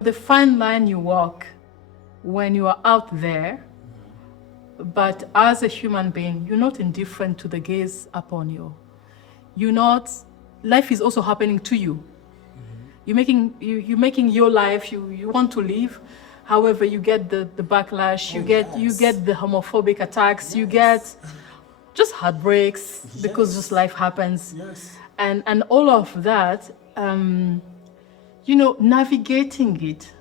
The fine line you walk when you are out there, but as a human being, you're not indifferent to the gaze upon you. You're not, life is also happening to you. You're making your life, you want to live. However, you get the backlash, you get the homophobic attacks, you get just heartbreaks because just life happens. And all of that, navigating it.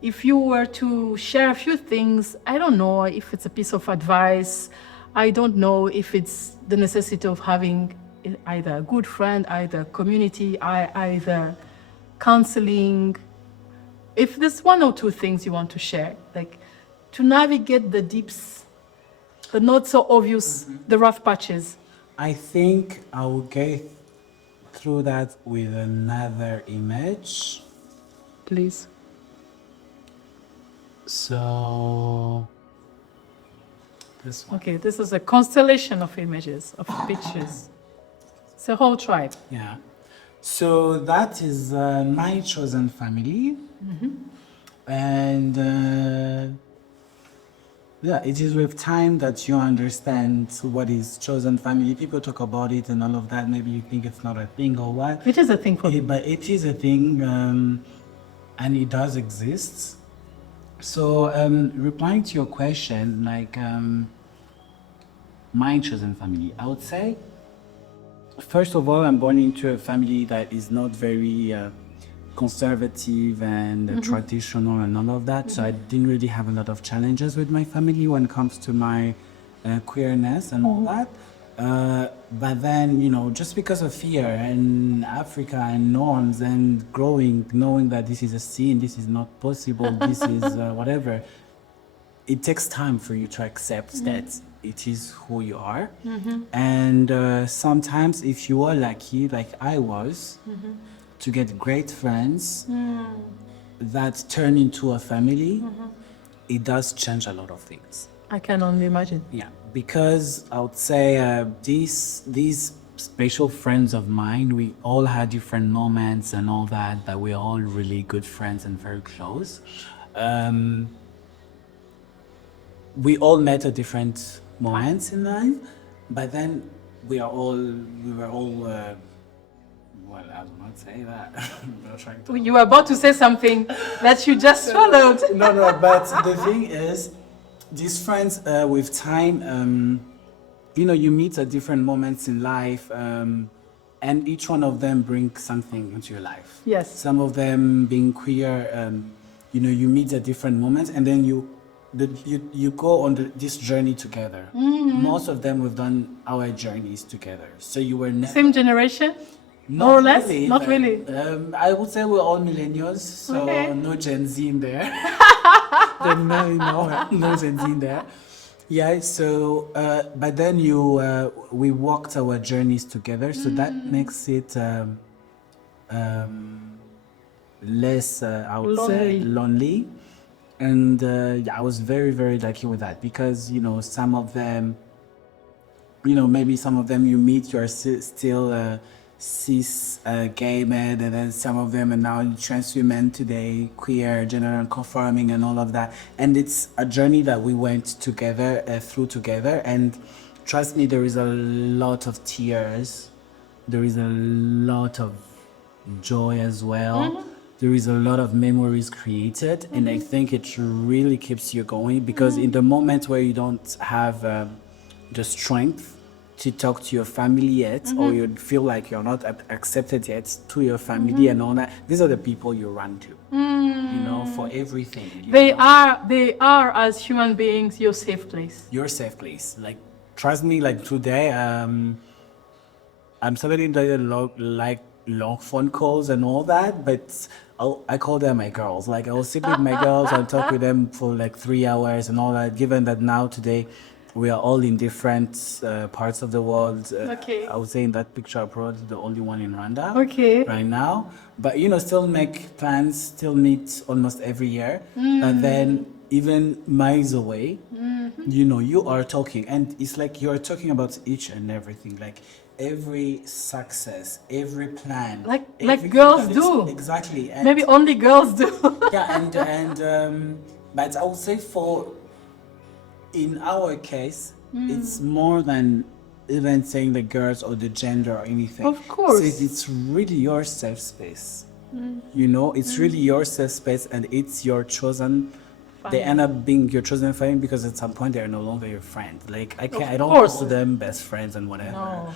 If you were to share a few things, I don't know if it's a piece of advice, I don't know if it's the necessity of having either a good friend, either community, either counseling. If there's one or two things you want to share, like to navigate the deeps, the not so obvious, the rough patches. I think I will go through that with another image. Please. So, this one. Okay, this is a constellation of images, of pictures. It's a whole tribe. Yeah. So that is my chosen family. And yeah, it is with time that you understand what is chosen family. People talk about it and all of that. Maybe you think it's not a thing or what. It is a thing for me. But it is a thing, and it does exist. So replying to your question, like my chosen family, I would say, first of all, I'm born into a family that is not very conservative and traditional and all of that. So I didn't really have a lot of challenges with my family when it comes to my queerness and all that. But then, just because of fear and Africa and norms and knowing that this is a sin, this is not possible, this is whatever, it takes time for you to accept that it is who you are. And sometimes if you are lucky, like I was, to get great friends that turn into a family, it does change a lot of things. I can only imagine. Yeah, because I would say these special friends of mine, we all had different moments and all that, but we're all really good friends and very close. We all met at different moments in life, but then we were all well, I will not say that. I'm not trying to... You were about to say something that you just swallowed. No, but the thing is, these friends, with time, you meet at different moments in life, and each one of them brings something into your life. Yes. Some of them being queer, you meet at different moments, and then you go on this journey together. Most of them we've done our journeys together. So you were never... Same generation? More or less? Not really. I would say we're all millennials, so no Gen Z in there. no Gen Z in there. Yeah, so, but then we walked our journeys together, so that makes it less, I would say, lonely. And I was very, very lucky with that because, some of them, maybe some of them you meet, you're still cis gay men, and then some of them are now trans women today, queer, gender conforming and all of that. And it's a journey that we went together, through together. And trust me, there is a lot of tears. There is a lot of joy as well. There is a lot of memories created. And I think it really keeps you going because in the moment where you don't have the strength to talk to your family yet, or you feel like you're not accepted yet to your family and all that, these are the people you run to, for everything. They are as human beings, your safe place. Your safe place. Like, trust me, like today, I'm starting to long phone calls and all that, but I call them my girls. Like, I'll sit with my girls, I'll talk with them for like 3 hours and all that, given that now today, we are all in different parts of the world. I would say in that picture, I'm probably the only one in Rwanda right now. But, still make plans, still meet almost every year. And then even miles away, you know, you are talking, and it's like you're talking about each and everything, like every success, every plan, Like everything girls that is- do. exactly. And Maybe only girls do. yeah, but I would say in our case, it's more than even saying the girls or the gender or anything. Of course. So it's really your safe space. You know, it's really your safe space, and it's your chosen. They end up being your chosen family because at some point they're no longer your friend. Like I don't course. call them best friends and whatever. No.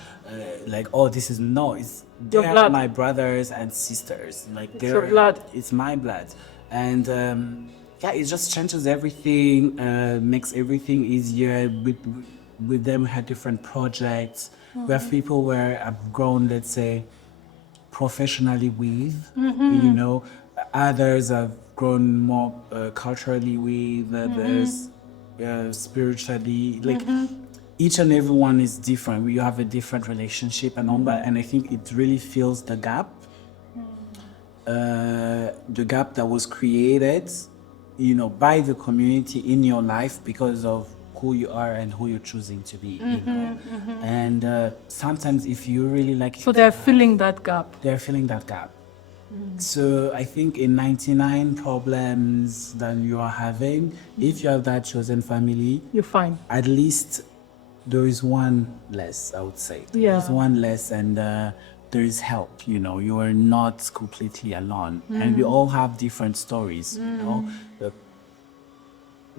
Like it's Your they're blood. my brothers and sisters. Like It's your blood. It's my blood, and yeah, it just changes everything. Makes everything easier. With them, we had different projects. We have people where I've grown, let's say, professionally with, you know, others have grown more culturally with, others spiritually, like each and every one is different. You have a different relationship and all that, and I think it really fills the gap that was created, you know, by the community in your life because of who you are and who you're choosing to be, you know? And sometimes if you really like So they're filling that gap. they're filling that gap. So I think in 99 problems that you are having, if you have that chosen family, You're fine. at least there is one less, I would say. Yeah. There's one less, and there is help, you know. You are not completely alone. And we all have different stories, you know.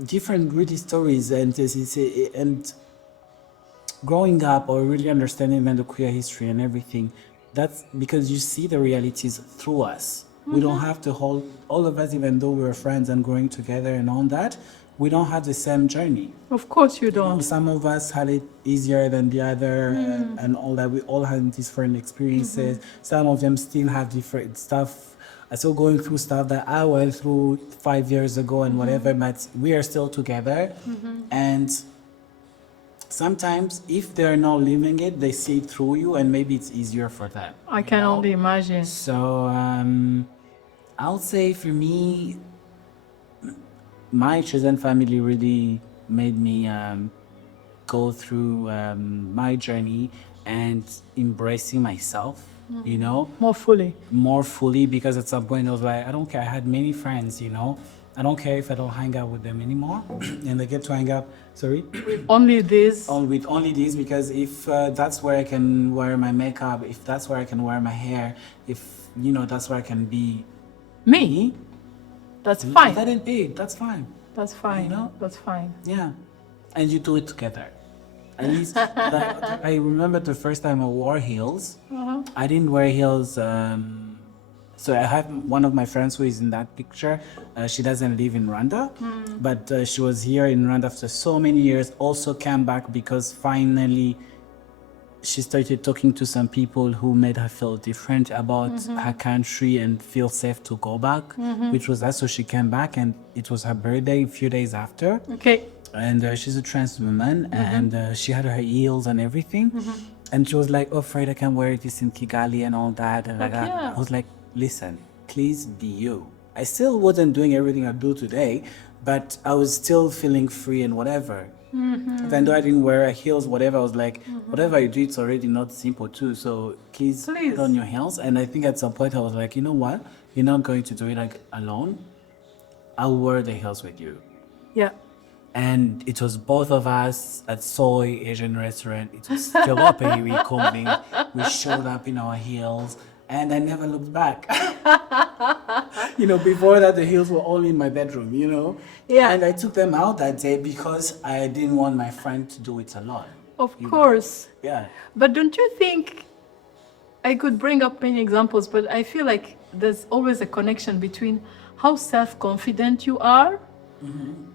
Different really stories, and growing up or really understanding the queer history and everything, that's because you see the realities through us. We don't have to hold, all of us, even though we were friends and growing together and all that, we don't have the same journey. Of course you don't. Some of us had it easier than the other, and all that. We all had different experiences. Some of them still have different stuff. I'm still going through stuff that I went through 5 years ago and whatever, but we are still together. And sometimes, if they're not living it, they see it through you, and maybe it's easier for them. I can only imagine. So I'll say for me, my chosen family really made me go through my journey and embracing myself, you know, more fully, because at some point I was like, I don't care. I had many friends, you know. I don't care if I don't hang out with them anymore, and I get to hang out. Sorry. Only this. With only these, because if that's where I can wear my makeup, if that's where I can wear my hair, if you know that's where I can be Me? That's fine. That ain't big. That's fine. That's fine. You know? That's fine. Yeah, and you do it together. At least like, I remember the first time I wore heels. I didn't wear heels. So I have one of my friends who is in that picture. She doesn't live in Rwanda, but she was here in Rwanda after so many years. Also came back because finally she started talking to some people who made her feel different about her country and feel safe to go back, which was that. So she came back, and it was her birthday a few days after. Okay. And she's a trans woman, and she had her heels and everything. And she was like, "Oh, Fred, I can wear this in Kigali and all that." And I was like, "Listen, please be you." I still wasn't doing everything I do today, but I was still feeling free and whatever. Even though I didn't wear heels, whatever, I was like, whatever I do, it's already not simple too. So please put on your heels. And I think at some point I was like, you know what? You're not going to do it like alone. I'll wear the heels with you. Yeah. And it was both of us at Soy Asian restaurant. It was still open. We coming. We showed up in our heels, and I never looked back. You know, before that, the heels were all in my bedroom, you know? Yeah. And I took them out that day because I didn't want my friend to do it alone. Of course. Yeah. But don't you think, I could bring up many examples, but I feel like there's always a connection between how self-confident you are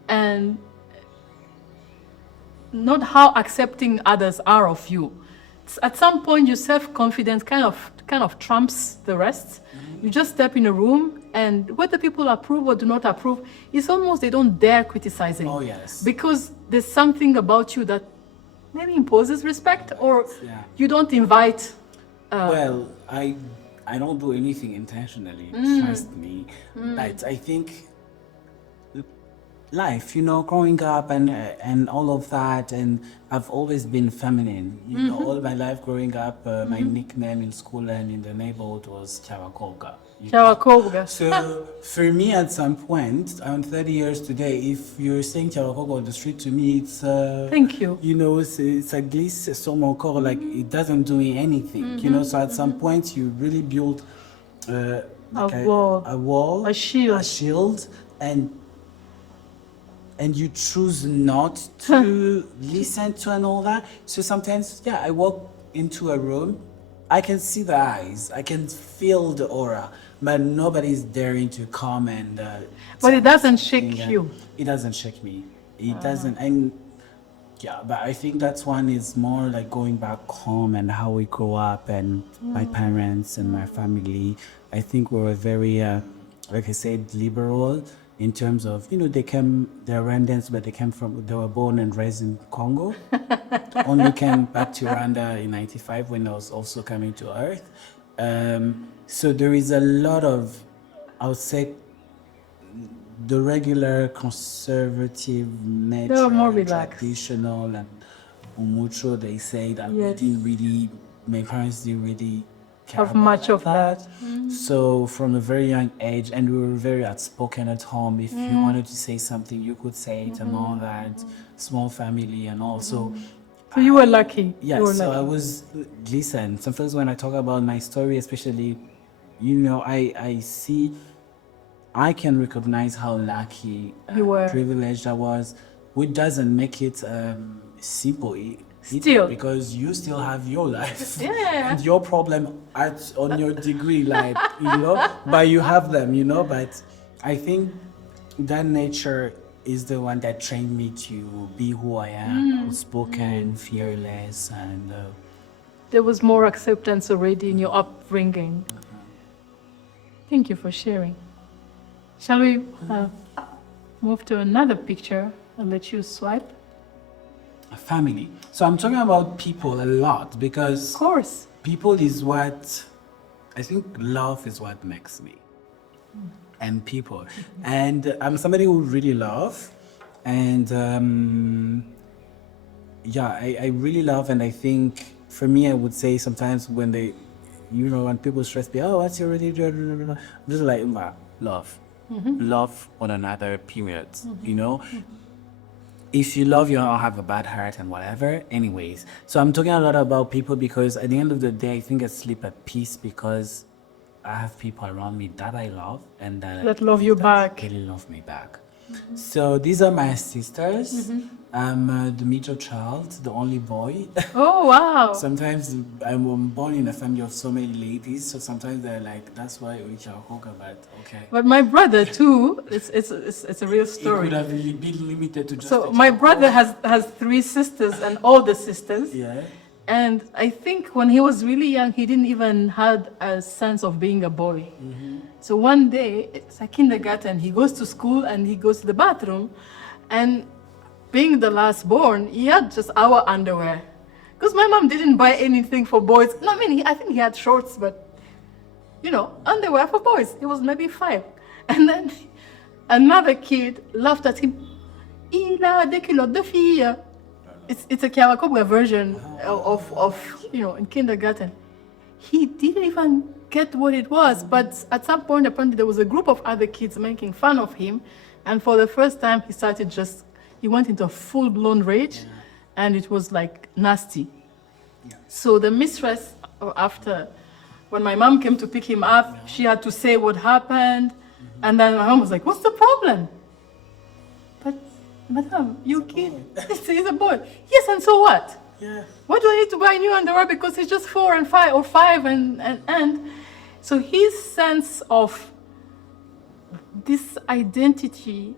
and not how accepting others are of you. At some point, your self-confidence kind of trumps the rest. You just step in a room, and whether people approve or do not approve, it's almost they don't dare criticizing. Oh, yes. Because there's something about you that maybe imposes respect, or Yeah. you don't invite. Well, I don't do anything intentionally, trust me. But I think life, growing up and all of that. And I've always been feminine, all my life growing up. My nickname in school and in the neighborhood was Chawakoga. Chawakobwa. So for me, at some point, I'm 30 years today. If you're saying Chawakoga on the street to me, it's Thank you. it's a glisse sur mon corps, like it doesn't do me anything. So at some point, you really build like a wall, a shield, and you choose not to listen to and all that. So sometimes, I walk into a room, I can see the eyes, I can feel the aura, but nobody's daring to come and. But it doesn't shake you. It doesn't shake me. It doesn't, and but I think that's one is more like going back home and how we grew up and my parents and my family. I think we were very, like I said, liberal. In terms of, they're Rwandans, but they were born and raised in Congo. Only came back to Rwanda in 95 when I was also coming to Earth. So there is a lot of, I would say, the regular conservative nature, They were more and relaxed. traditional and umucho, they say that my parents didn't really care Have about much of that. So from a very young age, and we were very outspoken at home. If you wanted to say something, you could say it and all that. Small family and all. So you were lucky. yeah, You were so lucky. I was, listen, sometimes when I talk about my story, especially, I can recognize how lucky, You were. privileged I was, which doesn't make it simple. Still. Because you still have your life Yeah. and your problem on your degree, like, but you have them, but I think that nature is the one that trained me to be who I am, outspoken, fearless, and There was more acceptance already in your upbringing. Thank you for sharing. Shall we move to another picture? I'll let you swipe. a family. So I'm talking about people a lot because Of course. people is what, I think love is what makes me. And people. And I'm somebody who really love. And I really love. And I think for me, I would say sometimes when they, when people stress me, what's your religion? I'm just like, love. Love one another, period. If you love, you don't have a bad heart and whatever. Anyways, so I'm talking a lot about people because at the end of the day, I think I sleep at peace because I have people around me that I love and That love you back. really love me back. So these are my sisters. I'm the middle child, the only boy. Oh, wow. Sometimes I'm born in a family of so many ladies, so sometimes they're like, that's why we shall hookah, but okay. But my brother too, it's a real It story. could have really been limited to just So a my child. brother has 3 sisters and older sisters. Yeah. And I think when he was really young, he didn't even had a sense of being a boy. So one day, it's a kindergarten, he goes to school and he goes to the bathroom. And being the last born, he had just our underwear. Because my mom didn't buy anything for boys. No, I think he had shorts, but, underwear for boys. He was maybe 5. And then another kid laughed at him. Il a des culottes de fille. It's a Kiawakobwa version of in kindergarten. He didn't even get what it was, but at some point, apparently, there was a group of other kids making fun of him, and for the first time, he went into a full-blown rage, and it was like nasty. Yeah. So the mistress, when my mom came to pick him up, she had to say what happened, and then my mom was like, "What's the problem?" But, madam, your kid, he's a boy. Yes, and so what? Yeah. Why do I need to buy new underwear because he's just 4 and 5 or 5 and so his sense of this identity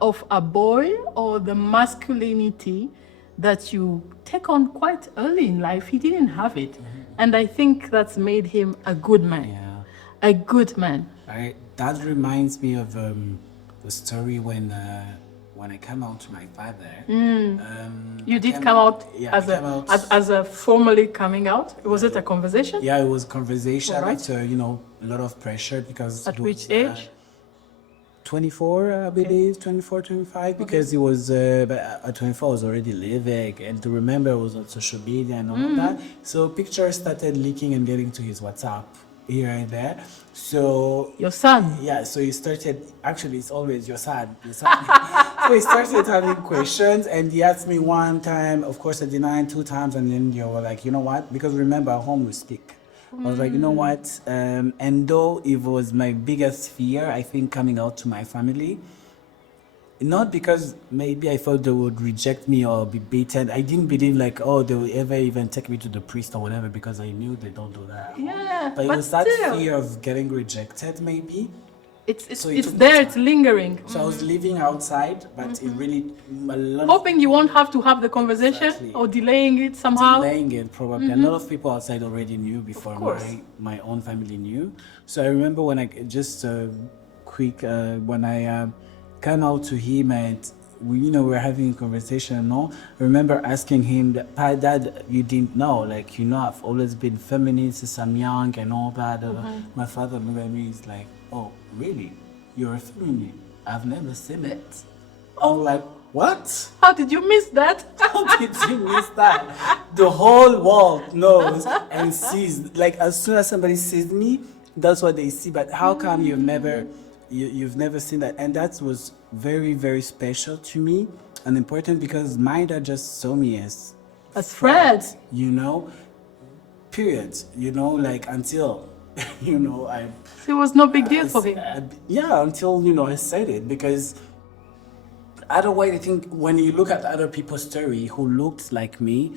of a boy or the masculinity that you take on quite early in life, he didn't have it. And I think that's made him a good man. Yeah. A good man. That reminds me of the story when I came out to my father. You did come out Yeah, as a formally coming out? Was it a conversation? Yeah, it was a conversation All right. after, a lot of pressure because At it which was, age? 24, I believe, 24, 25, because he was, but at 24, I was already living, and to remember, I was on social media and all that. So pictures started leaking and getting to his WhatsApp here and there. So Your son. yeah, so he started, actually, it's always your son. So he started having questions, and he asked me one time, of course, I denied 2 times, and then you were like, you know what? Because remember, at home we speak. I was like, you know what? And though it was my biggest fear, I think, coming out to my family, not because maybe I thought they would reject me or be beaten. I didn't believe like, oh, they will ever even take me to the priest or whatever, because I knew they don't do that. Yeah, But it but was that still. fear of getting rejected, maybe. It's So it it's took me there. time. It's lingering. So I was living outside, but it really a lot of Hoping you won't have to have the conversation Exactly. or delaying it somehow. delaying it probably. A lot of people outside already knew before course. my own family knew. So I remember when I just quick when I came out to him, and we were having a conversation and all. I remember asking him that, Dad, you didn't know, like, I've always been feminist since I'm young and all that. My father looked at me, he's like, oh, really? You're a feminist? I've never seen it. I'm like, what? How did you miss that? How did you miss that? The whole world knows and sees. Like, as soon as somebody sees me, that's what they see. But how come you've never seen that? And that was very, very special to me and important, because my dad just saw me as Fred. Period. Like, until I It was no big deal for him. yeah, until I said it, because otherwise, I think when you look at other people's story who looked like me,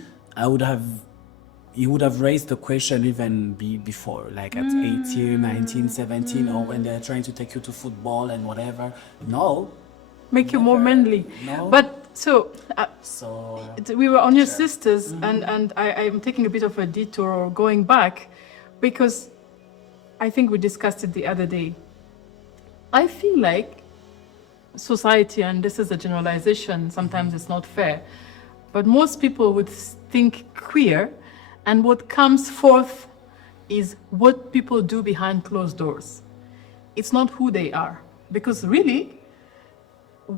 you would have raised the question even before, like at 18, 19, 17, or when they're trying to take you to football and whatever. No. Make you more manly. No. But so So we were on your sisters, and I'm taking a bit of a detour or going back, because I think we discussed it the other day. I feel like society, and this is a generalization, sometimes it's not fair, but most people would think queer, and what comes forth is what people do behind closed doors. It's not who they are, because really,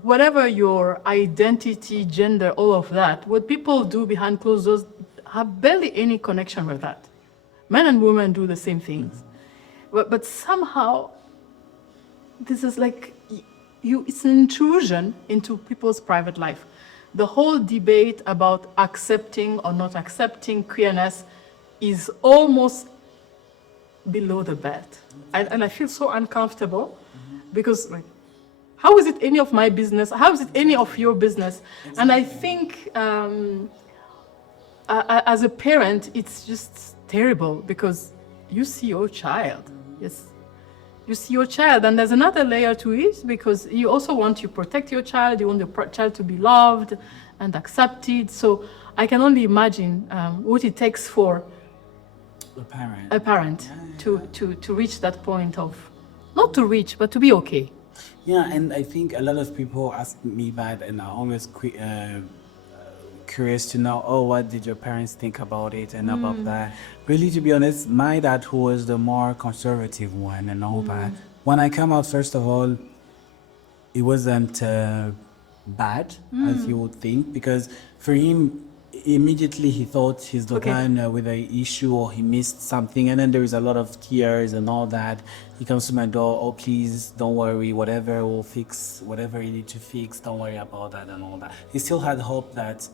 whatever your identity, gender, all of that, what people do behind closed doors have barely any connection with that. Men and women do the same things. But somehow, this is like, it's an intrusion into people's private life. The whole debate about accepting or not accepting queerness is almost below the belt. And I feel so uncomfortable, because like, how is it any of my business? How is it any of your business? Exactly. And I think as a parent, it's just terrible, because you see your child. Yes, you see your child, and there's another layer to it, because you also want to protect your child. You want your child to be loved and accepted. So I can only imagine what it takes for a parent to reach that point of, not to reach, but to be okay. Yeah, and I think a lot of people ask me that, and are always curious to know, oh, what did your parents think about it and about that? Really, to be honest, my dad, who was the more conservative one and all that, when I come out, first of all, it wasn't bad, as you would think, because for him, immediately he thought he's the one with an issue, or he missed something, and then there is a lot of tears and all that. He comes to my door, oh, please, don't worry, whatever, we'll fix whatever you need to fix, don't worry about that and all that. He still had hope that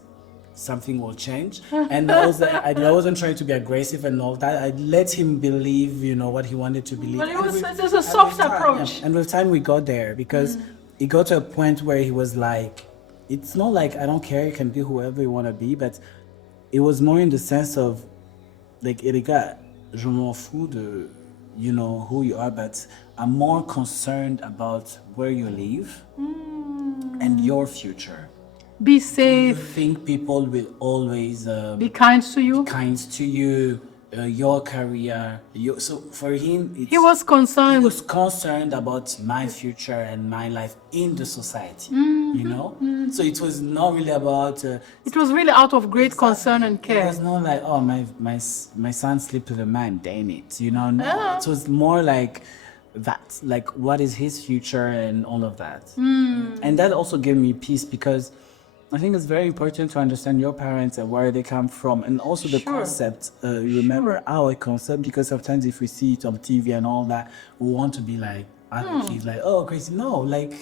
something will change, and I wasn't trying to be aggressive and all that. I let him believe, what he wanted to believe. But it was a soft approach. Yeah. And with time we got there, because it got to a point where he was like, it's not like I don't care, you can be whoever you want to be, but it was more in the sense of like, Erika, je m'en fous de, who you are, but I'm more concerned about where you live and your future. Be safe. I think people will always be kind to you. Your career. So for him, he was concerned. He was concerned about my future and my life in the society. So it was not really about. It was really out of great concern and care. It was not like, oh, my son slept with a man. Damn it, No, it was more like, that, like what is his future and all of that. And that also gave me peace, because I think it's very important to understand your parents and where they come from, and also the concept. You remember our concept, because sometimes if we see it on TV and all that, we want to be like other kids, like, oh, crazy. No, like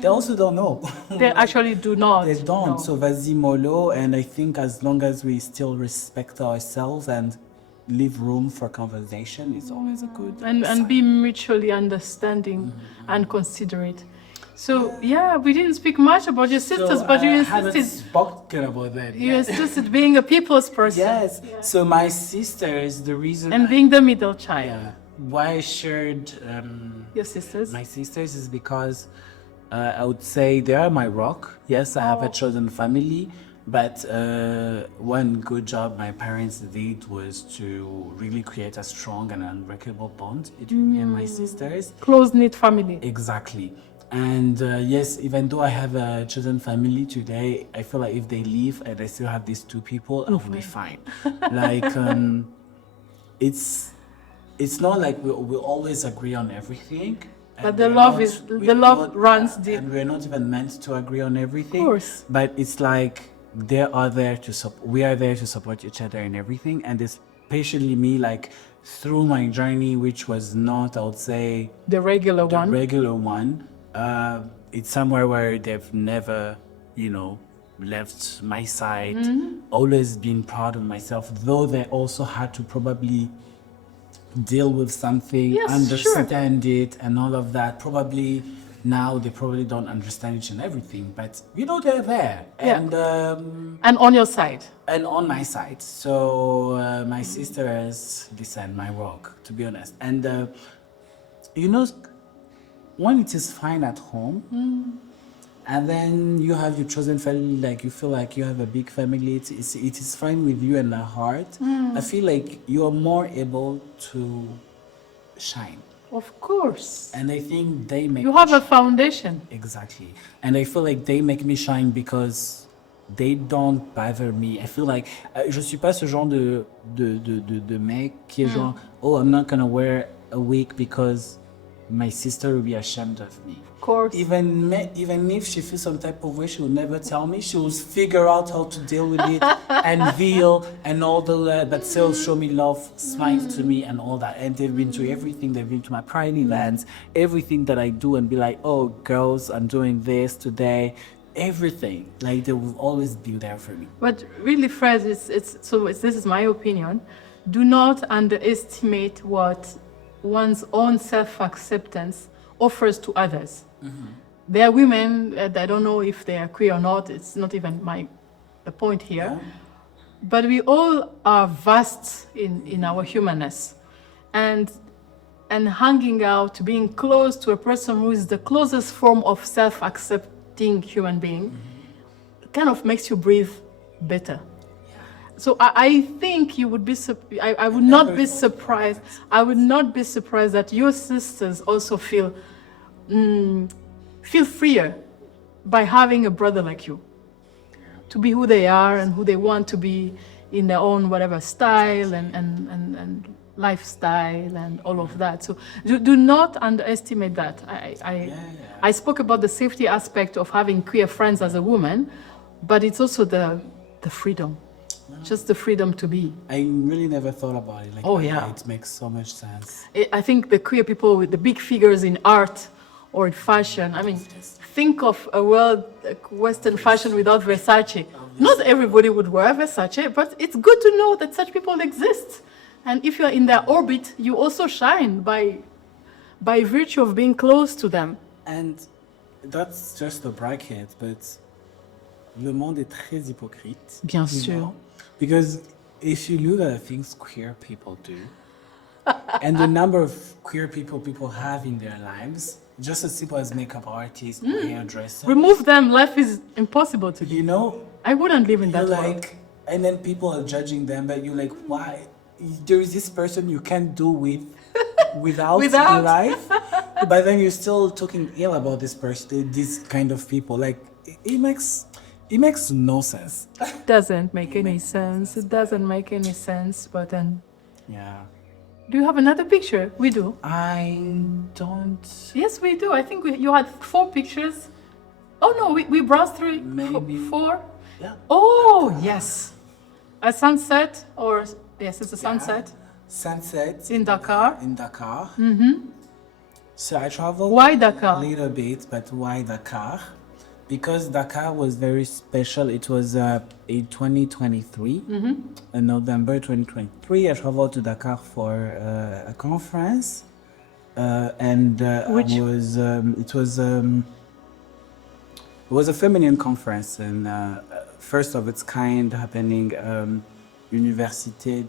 they also don't know. They actually do not. They don't. know. So vas-y mollo, and I think as long as we still respect ourselves and leave room for conversation, it's always a good and be mutually understanding and considerate. So yeah, we didn't speak much about your sisters, but you haven't insisted. spoken about that. You insisted being a people's person. Yes. So my sisters, the reason And being the middle child. why I shared Your sisters. my sisters is because I would say they are my rock. Yes, I have a chosen family, but one good job my parents did was to really create a strong and unbreakable bond between me and my sisters. Close-knit family. Exactly. And yes, even though I have a chosen family today, I feel like if they leave and I still have these two people, I'll be fine. Like, it's not like we always agree on everything. But the love runs deep. And we're not even meant to agree on everything. Of course. But it's like we are there to support each other in everything. And especially me, like through my journey, which was not, I would say, The regular the one. regular one. It's somewhere where they've never, left my side. Always been proud of myself, though they also had to probably deal with something, Yes, understand it, and all of that. Probably now they probably don't understand each and everything, but they're there, Yeah. and on your side. on my side. So my sister is my rock, to be honest. And when it is fine at home, and then you have your chosen family, like you feel like you have a big family, it is fine with you and the heart. I feel like you are more able to shine. Of course. And I think they make You have a foundation. Exactly. And I feel like they make me shine because they don't bother me. I feel like je suis pas ce genre de mec qui est genre, oh, I'm not gonna wear a wig because my sister will be ashamed of me. Of course. Even if she feels some type of way, she will never tell me. She will figure out how to deal with it and deal and all the but still show me love, smile to me and all that. And they've been to everything. They've been to my pride events, everything that I do, and be like, oh, girls, I'm doing this today. Everything. Like, they will always be there for me. But really, Fred, this is my opinion. Do not underestimate what one's own self-acceptance offers to others. There are women, I don't know if they are queer or not, it's not even the point here, but we all are vast in our humanness. And hanging out, being close to a person who is the closest form of self-accepting human being kind of makes you breathe better. So I think you would be. I would not be surprised. I would not be surprised that your sisters also feel freer by having a brother like you, to be who they are and who they want to be in their own whatever style and lifestyle and all of that. So do not underestimate that. I spoke about the safety aspect of having queer friends as a woman, but it's also the freedom. Just the freedom to be. I really never thought about it. It makes so much sense. I think the queer people with the big figures in art or in fashion, I mean, think of a world, like Western fashion without Versace. Not everybody would wear Versace, but it's good to know that such people exist. And if you're in their orbit, you also shine by virtue of being close to them. And that's just a bracket, but le monde est très hypocrite. Bien sûr. Because if you look at the things queer people do, and the number of queer people have in their lives, just as simple as makeup artists, hairdressers. Remove them, life is impossible to do. I wouldn't live in that world. And then people are judging them, but you're like, why? There is this person you can't do without life, but then you're still talking ill about this person, this kind of people. Like, it makes no sense. It doesn't make any sense. It doesn't make any sense, but then... Yeah. Do you have another picture? We do. I don't. Yes, we do. I think you had 4 pictures. Oh no, we browsed through Maybe. 4. Yeah. Oh yes, a sunset, or yes, it's a sunset Sunset in Dakar. In Dakar. Mm-hmm. So I traveled Why Dakar? a little bit, but why Dakar? Because Dakar was very special. It was in 2023, in November 2023. I traveled to Dakar for a conference, and Which? It was a feminine conference, and first of its kind happening, Université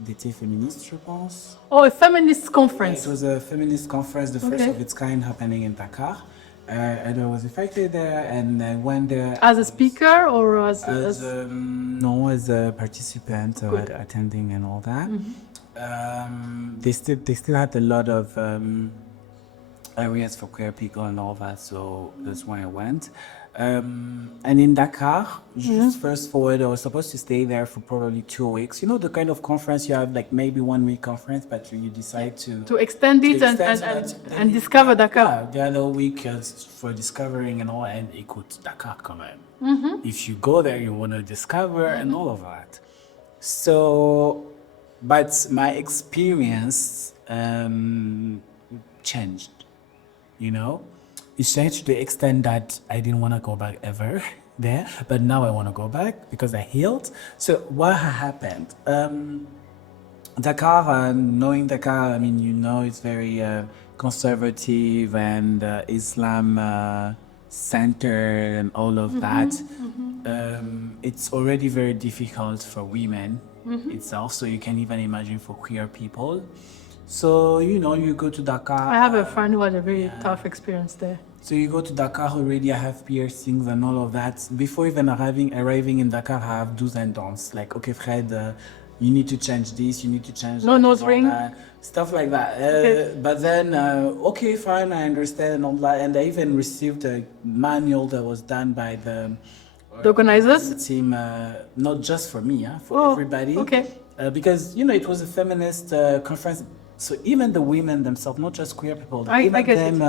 d'été féministe, je pense. Oh, a feminist conference. It was a feminist conference, the first of its kind happening in Dakar. And I was invited there, and I went there As a speaker or as no, as a participant attending and all that. They still had a lot of areas for queer people and all that, so that's why I went. And in Dakar, just first forward, I was supposed to stay there for probably 2 weeks. You know, the kind of conference you have, like maybe 1 week conference, but you decide to extend it and discover Dakar. The other week for discovering and all, and écoute, Dakar quand même. If you go there, you want to discover and all of that. So, but my experience changed, you know? It changed to the extent that I didn't want to go back ever there, but now I want to go back because I healed. So what happened? Dakar, knowing Dakar, I mean, you know, it's very conservative and Islam center and all of that. It's already very difficult for women itself, so you can even imagine for queer people. So, you know, you go to Dakar. I have a friend who had a very tough experience there. So you go to Dakar already, I have piercings and all of that. Before even arriving in Dakar, I have do's and don'ts. Like, okay, Fred, you need to change this, you need to change no nose ring, stuff like that. But then, okay, fine, I understand and all that. And I even received a manual that was done by the organizers team, not just for me, for everybody. Okay. Because, you know, it was a feminist conference. So even the women themselves, not just queer people, I get them,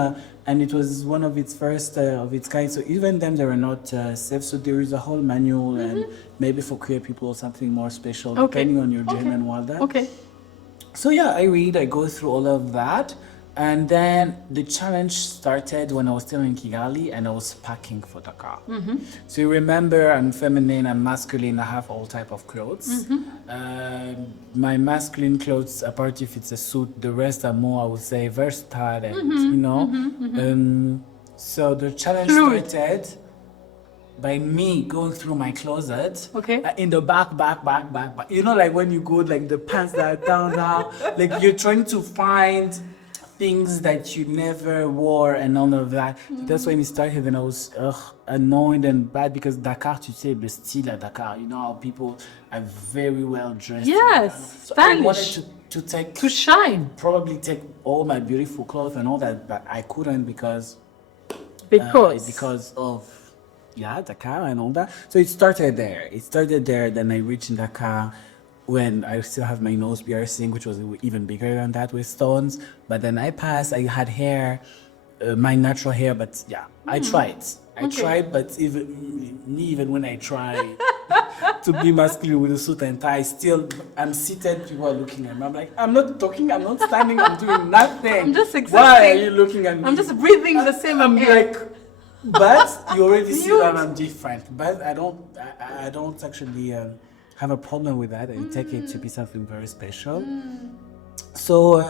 and it was one of its first of its kind. So even them, they were not safe. So there is a whole manual, and maybe for queer people, something more special, depending on your gender and all that. Okay. So yeah, I go through all of that. And then the challenge started when I was still in Kigali and I was packing for Dakar. So you remember, I'm feminine, I'm masculine, I have all type of clothes. My masculine clothes, apart if it's a suit, the rest are more, I would say, versatile and, you know. So the challenge started by me going through my closet. In the back. You know, like when you go, like the pants that are down, like you're trying to find things that you never wore and all of that. That's when it started, and I was annoyed and bad because Dakar, tu sais, le style à Dakar, you know how people are very well dressed. Yes, so stylish. I wanted to shine. Probably take all my beautiful clothes and all that, but I couldn't because of Dakar and all that. So it started there. Then I reached in Dakar when I still have my nose piercing, which was even bigger than that with stones. But then I passed, I had hair, my natural hair, but I tried. I tried, but even when I try to be masculine with a suit and tie, I'm seated, people are looking at me. I'm like, I'm not talking, I'm not standing, I'm doing nothing. I'm just existing. Why are you looking at me? I'm just breathing the same air. Like, but you already see that I'm different. But I don't actually have a problem with that. I take it to be something very special. So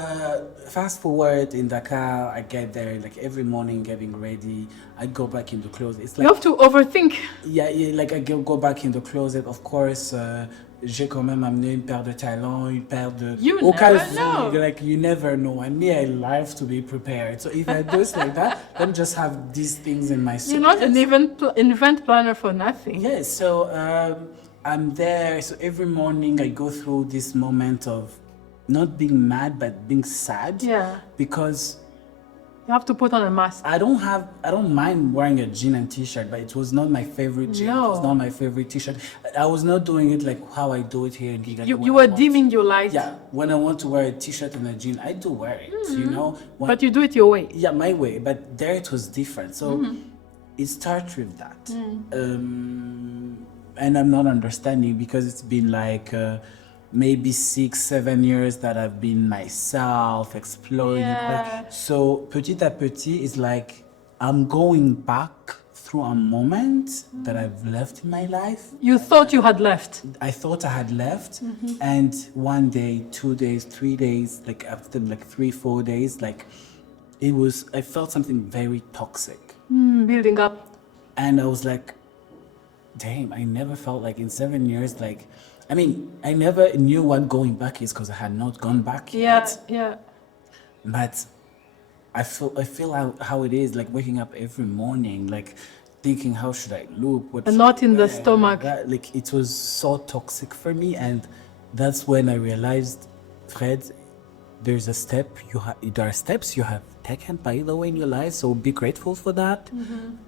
fast forward in Dakar, I get there like every morning getting ready. I go back in the closet. It's like, you have to overthink. Yeah, like I go back in the closet. Of course, j'ai quand même amené une paire de talons, une paire de... You never know. Like you never know. And me, I love to be prepared. So if I do it like that, then just have these things in my suitcase. You're not an event planner for nothing. Yes, so I'm there. So every morning I go through this moment of not being mad, but being sad. Yeah. Because You have to put on a mask. I don't mind wearing a jean and t-shirt, but it was not my favorite jean. No. It was not my favorite t-shirt. I was not doing it like how I do it here in Kigali. You were dimming your light. Yeah, when I want to wear a t-shirt and a jean, I do wear it, you know. But you do it your way. Yeah, my way. But there it was different. So it starts with that. And I'm not understanding because it's been like maybe 6-7 years that I've been myself exploring. Yeah. So petit à petit is like I'm going back through a moment that I've left in my life. You thought you had left. I thought I had left, and one day, 2 days, 3 days, like after like 3-4 days, like I felt something very toxic. Building up. And I was like, damn, I never felt like in 7 years, like, I mean, I never knew what going back is because I had not gone back yet. Yeah. But I feel how it is, like waking up every morning, like thinking, how should I look? What A should knot I in the wear? stomach. Like it was so toxic for me, and that's when I realized, Fred, there are steps you have taken, by the way, in your life, so be grateful for that.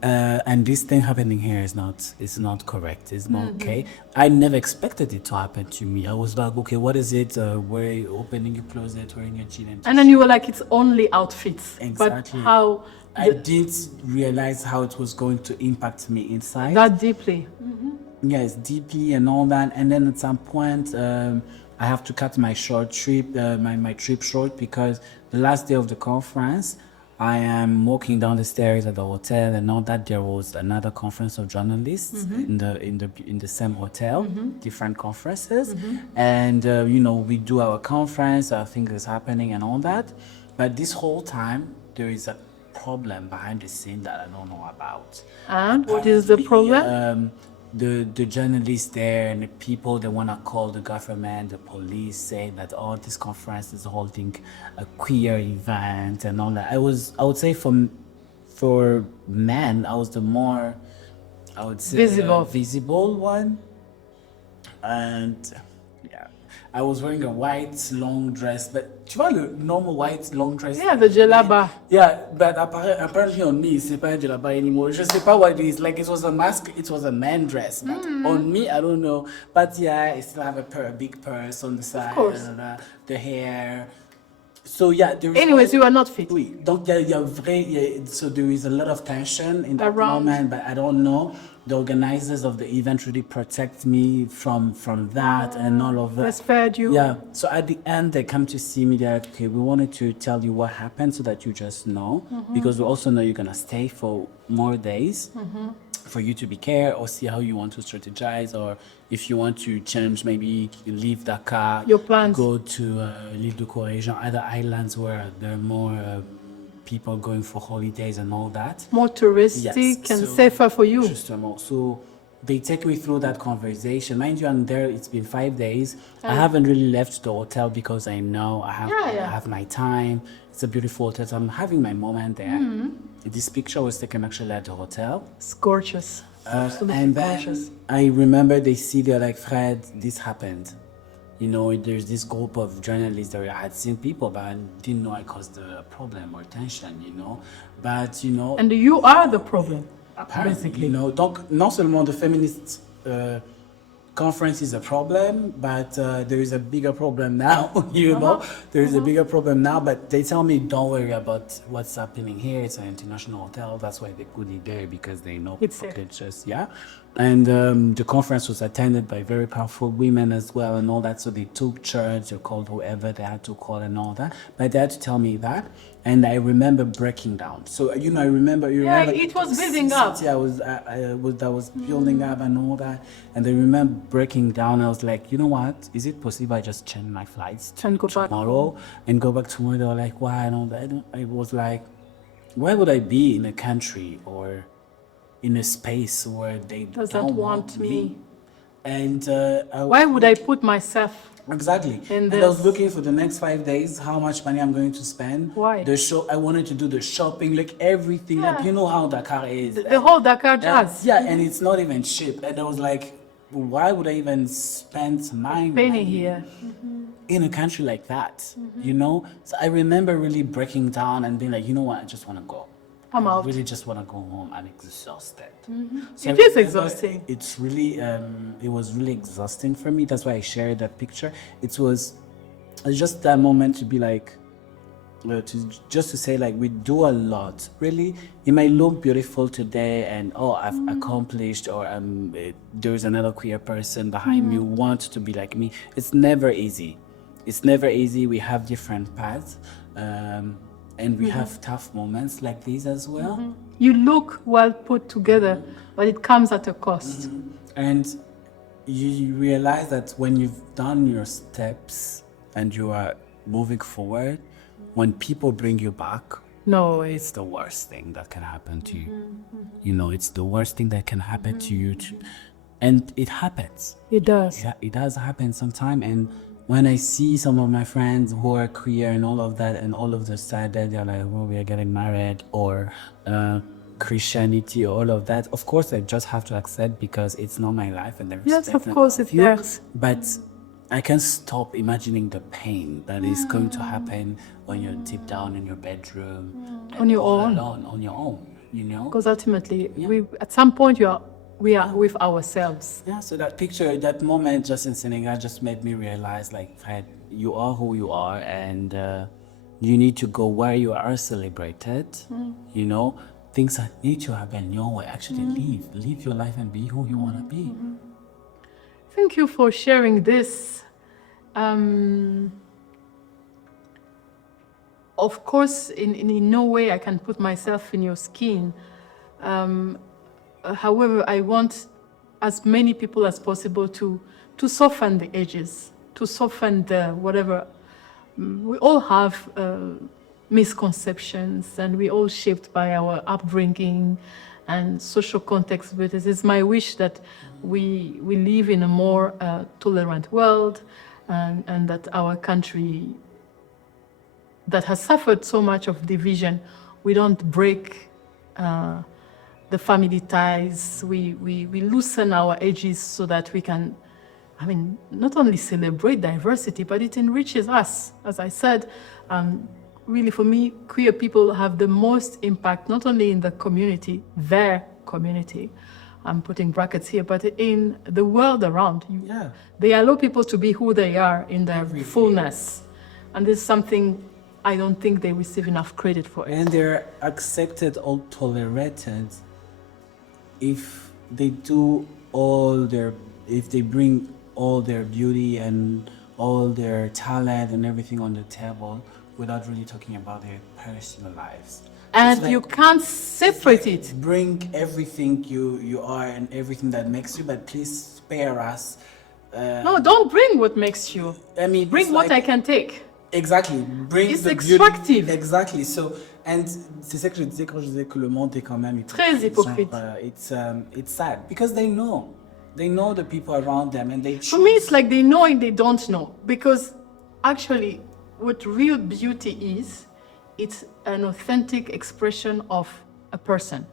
And this thing happening here is not correct. It's not okay. I never expected it to happen to me. I was like, okay, what is it? Where you opening your closet, wearing your jeans, And then you were like, it's only outfits. Exactly. But how I didn't realize how it was going to impact me inside. that deeply. Yes, deeply and all that. And then at some point, I have to cut my trip short because the last day of the conference, I am walking down the stairs at the hotel, and all that there was another conference of journalists in the same hotel, different conferences, and we do our conference. I think is happening and all that, but this whole time there is a problem behind the scene that I don't know about. And what is the problem? The journalists there and the people that want to call the government, the police, saying that this conference is holding a queer event and all that. I would say for men, I was the more, I would say, visible one. And yeah, I was wearing a white long dress, but tu vois le normal white long dress? Yeah, the jalaba. Yeah, but apparently on me, c'est pas un jalaba anymore. Je sais pas what it is. Like it was a mask, it was a man dress. But on me, I don't know. But yeah, I still have a big purse on the side. Of course. The hair. So yeah, there is. Anyways, you are not fit. Oui, donc so there is a lot of tension in that Around. moment, but I don't know. The organizers of the event really protect me from that and all of that. Breastfed you. Yeah. So at the end, they come to see me. They're like, okay, we wanted to tell you what happened so that you just know, because we also know you're gonna stay for more days for you to be care or see how you want to strategize, or if you want to change, maybe leave Dakar, Your plans. go to l'île de Coréjean, other islands where there are more people going for holidays and all that. More touristic and safer for you. Justement. So they take me through that conversation. Mind you, I'm there, it's been 5 days. I haven't really left the hotel because I know I have my time. It's a beautiful hotel, so I'm having my moment there. This picture was taken actually at the hotel. It's gorgeous. And then I remember they're like, Fred, this happened. There's this group of journalists that I had seen people, but I didn't know I caused a problem or tension, But, And you are the problem. apparently, basically. Donc, non seulement the feminist conference is a problem, but there is a bigger problem now, know? There is a bigger problem now, but they tell me, don't worry about what's happening here. It's an international hotel. That's why they put it there, because they know It's people safe. can just, And the conference was attended by very powerful women as well and all that. So they took charge, they called whoever they had to call and all that. But they had to tell me that. And I remember breaking down. So, I remember... it was building up. I was building up and all that. And I remember breaking down. I was like, you know what? Is it possible I just change my flights And go back tomorrow and go back tomorrow? They were like, why? And all that. I was like, why would I be in a country or in a space where they don't want me? And Why would I put myself? Exactly. And I was looking for the next 5 days, how much money I'm going to spend. Why? I wanted to do the shopping, like everything. Like, you know how Dakar is. The whole Dakar jazz. Yeah, and it's not even cheap. And I was like, why would I even spend my Penny money here. in a country like that, you know? So I remember really breaking down and being like, you know what, I just want to go. I'm I out. really just want to go home. I'm exhausted. So It I is remember exhausting. It's really, it was really exhausting for me. That's why I shared that picture. It's just that moment to be like, just to say like we do a lot. Really, it might look beautiful today, and I've accomplished, or there's another queer person behind me who wants to be like me. It's never easy. It's never easy. We have different paths, and we have tough moments like these as well. You look well put together, but it comes at a cost. And you realize that when you've done your steps and you are moving forward, when people bring you back, No, it's the worst thing that can happen to you. You know, it's the worst thing that can happen to you. And it happens. it does. Yeah, it does happen sometime. And when I see some of my friends who are queer and all of that, and all of the sudden they're like, we are getting married, or Christianity, or all of that, of course I just have to accept, because it's not my life, and there's Yes, of course it's theirs. But I can't stop imagining the pain that is going to happen when you're deep down in your bedroom, On your all own. alone, on your own, you know. Because ultimately, we at some point we are with ourselves. Yeah, so that picture, that moment just in Senegal just made me realize, like, Fred, you are who you are, and you need to go where you are celebrated. You know, things that need to happen your way. Actually, live your life and be who you want to be. Thank you for sharing this. Of course, in no way I can put myself in your skin. However, I want as many people as possible to soften the edges, to soften the whatever. We all have misconceptions, and we all shaped by our upbringing and social context. But it is my wish that we live in a more tolerant world, and that our country that has suffered so much of division, we don't break the family ties. We loosen our edges so that we can, not only celebrate diversity, but it enriches us. As I said, really for me, queer people have the most impact, not only in the community, their community, I'm putting brackets here, but in the world around you. Yeah. They allow people to be who they are in their fullness. And this is something I don't think they receive enough credit for it. And they're accepted or tolerated if they bring all their beauty and all their talent and everything on the table without really talking about their personal lives. And you can't separate it. Bring everything you are and everything that makes you, but please spare us. No, don't bring what makes you. Bring what I can take. Exactly. Bring It's the extractive. Beauty. Exactly. So, and c'est ça que je disais quand je disais que le monde est quand même Très hypocrite. It's sad because they know the people around them, and they choose. For me, it's like they know and they don't know, because actually what real beauty is, it's an authentic expression of a person.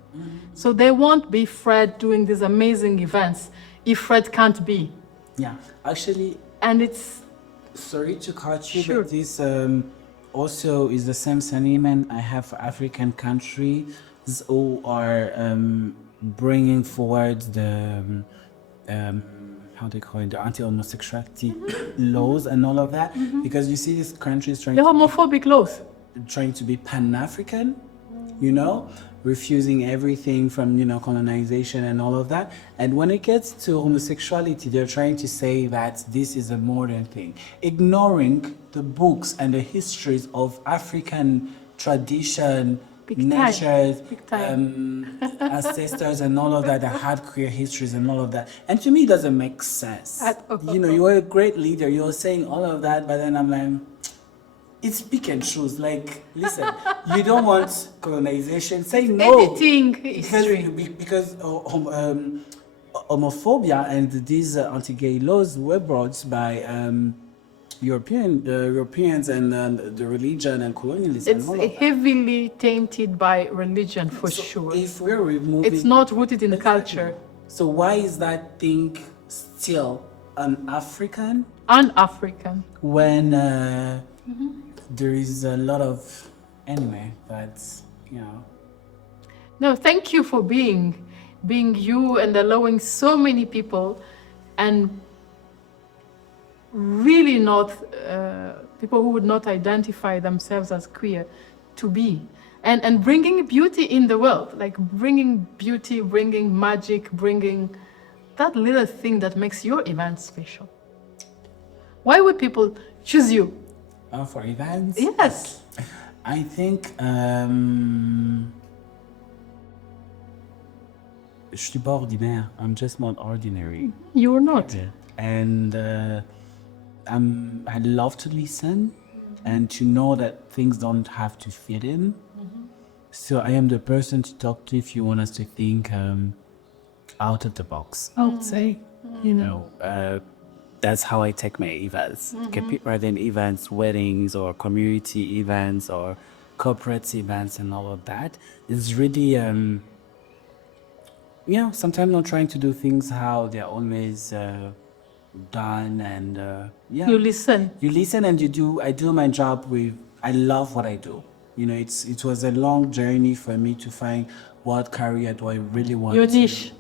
So they won't be Fred doing these amazing events if Fred can't be. Yeah, actually. And it's... Sorry to cut you, Sure. but this also is the same sentiment I have for African countries who are bringing forward the how they call it, the anti-homosexuality laws and all of that, because you see these countries The homophobic laws. trying to be Pan-African, you know, refusing everything from, colonization and all of that. And when it gets to homosexuality, they're trying to say that this is a modern thing, ignoring the books and the histories of African tradition, natures, ancestors and all of that had queer histories and all of that. And to me, it doesn't make sense. You are a great leader. You're saying all of that, but then I'm like, it's pick and choose. Like, listen, you don't want colonization. Say no. Editing history. Because homophobia and these anti-gay laws were brought by Europeans and the religion and colonialism. It's heavily tainted by religion, for sure. If we're removing, it's not rooted in culture. So why is that thing still an African An African. when there is a lot of anime that's, you know. No, thank you for being you and allowing so many people and really not people who would not identify themselves as queer to be and bringing beauty in the world, like bringing beauty, bringing magic, bringing that little thing that makes your event special. Why would people choose you? For events? Yes. I think je suis pas ordinaire. I'm just not ordinary. You're not. Yeah. And I love to listen and to know that things don't have to fit in. So I am the person to talk to if you want us to think out of the box. I would say, you know. That's how I take my events. Rather than events, weddings or community events or corporate events and all of that. It's really, sometimes not trying to do things how they're always done and You listen. You listen and you do. I do my job with. I love what I do. You know, it was a long journey for me to find what career do I really want. Your niche.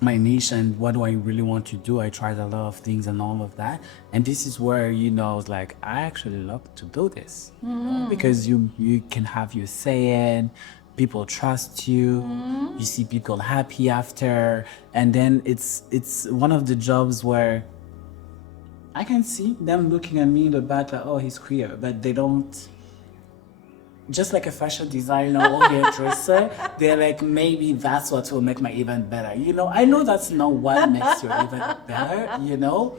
My niche and what do I really want to do. I tried a lot of things and all of that. And this is where, you know, I was like, I actually love to do this. Because you can have your say, people trust you, you see people happy after. And then it's one of the jobs where I can see them looking at me in the back like, oh, he's queer, but they don't. Just like a fashion designer or hairdresser, they're like, maybe that's what will make my event better. You know, I know that's not what makes your event better, you know?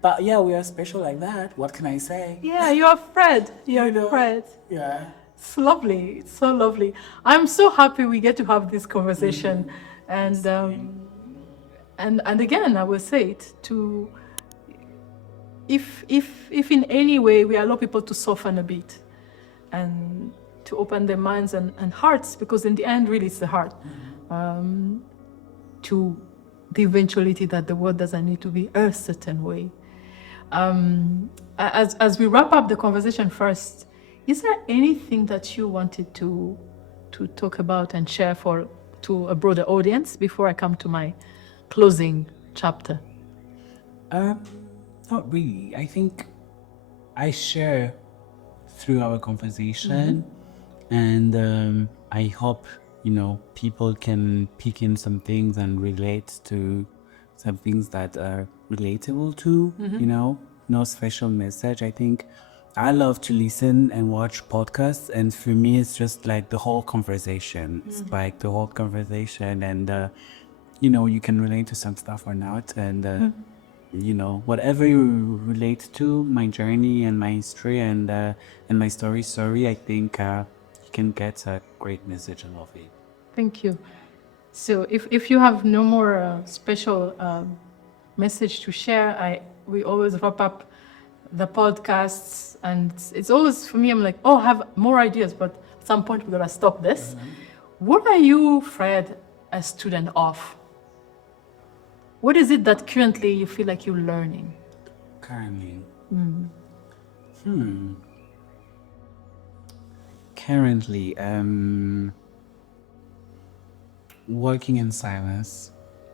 But yeah, we are special like that. What can I say? Yeah, you're Fred. You're Fred. Yeah. It's lovely. It's so lovely. I'm so happy we get to have this conversation. And again, I will say it to, if in any way we allow people to soften a bit and to open their minds and hearts, because in the end, really, it's the heart, to the eventuality that the world doesn't need to be a certain way. As we wrap up the conversation first, is there anything that you wanted to talk about and share to a broader audience before I come to my closing chapter? Not really. I think I share through our conversation, and I hope, you know, people can pick in some things and relate to some things that are relatable to, you know, no special message. I think I love to listen and watch podcasts, and for me, it's just like the whole conversation. It's like the whole conversation, and you know, you can relate to some stuff or not, and you know, whatever you relate to, my journey and my history and my story, I think you can get a great message out of it. Thank you. So if you have no more special message to share, we always wrap up the podcasts, and it's always, for me, I'm like, oh, I have more ideas, but at some point we're gonna stop this. What are you, Fred, a student of? What is it that currently you feel like you're learning? Currently? Currently, working in silence.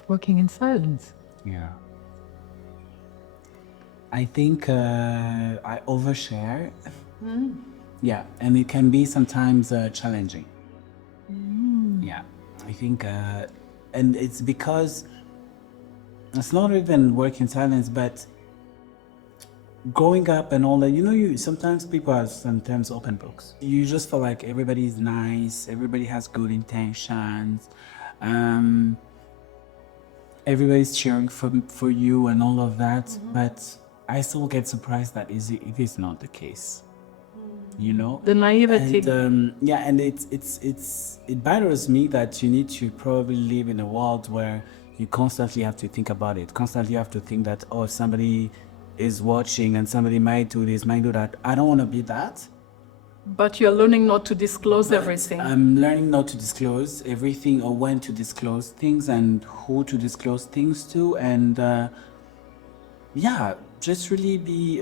Working in silence. Yeah. I think I overshare. Yeah, and it can be sometimes challenging. Yeah, I think, and it's because it's not even work in silence, but growing up and all that, you know, sometimes people are sometimes open books. You just feel like everybody's nice, everybody has good intentions, everybody's cheering for you and all of that, but I still get surprised that it is not the case. You know, the naivety. And, yeah, and it bothers me that you need to probably live in a world where you constantly have to think about it. Constantly have to think that, oh, somebody is watching and somebody might do this, might do that. I don't want to be that. But you're learning not to disclose everything. I'm learning not to disclose everything, or when to disclose things and who to disclose things to. And yeah, just really be,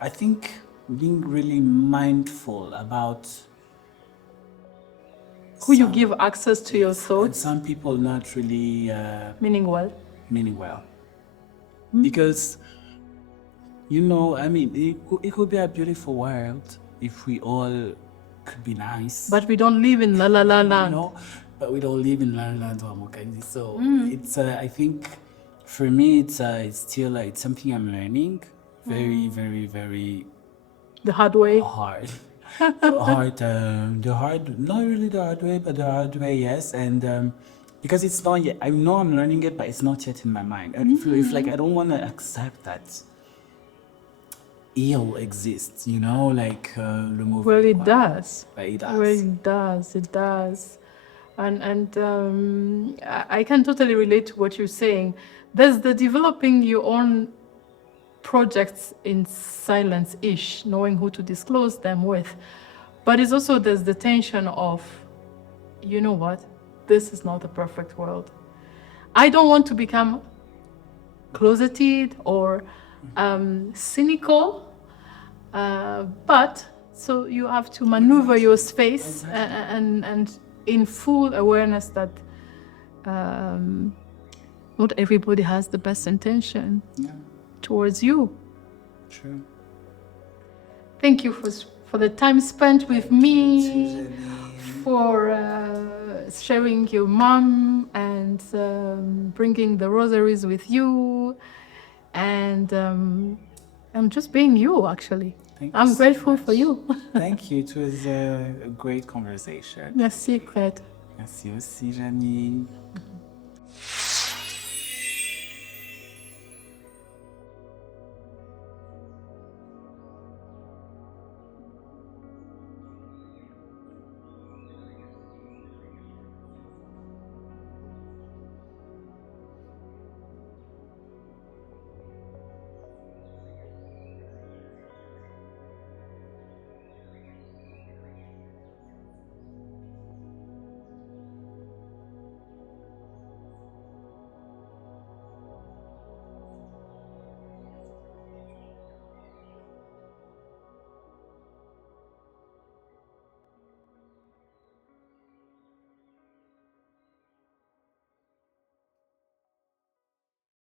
I think, being really mindful about Who you give access to your and thoughts, some people not really meaning well. meaning well. Because, I mean, it could be a beautiful world if we all could be nice. But we don't live in la la la land. But we don't live in La La Land or Mokazi. So it's, I think, for me, it's still it's something I'm learning. Very, very, very The hard way. hard. Not really the hard way, but the hard way, yes. And because it's not yet, I know I'm learning it, but it's not yet in my mind. And if like, I don't want to accept that ill exists, like le mauvais. Well, it does. But it does. Well, it does. And I can totally relate to what you're saying. There's the developing your own projects in silence-ish, knowing who to disclose them with. But it's also there's the tension of, you know what, this is not the perfect world. I don't want to become closeted or cynical, but so you have to maneuver your space and in full awareness that not everybody has the best intention towards you. True. Thank you for the time spent with me, for sharing your mom and bringing the rosaries with you, and just being you, actually. I'm grateful for you. Thank you. It was a great conversation. Merci, Fred. Merci aussi, Janie.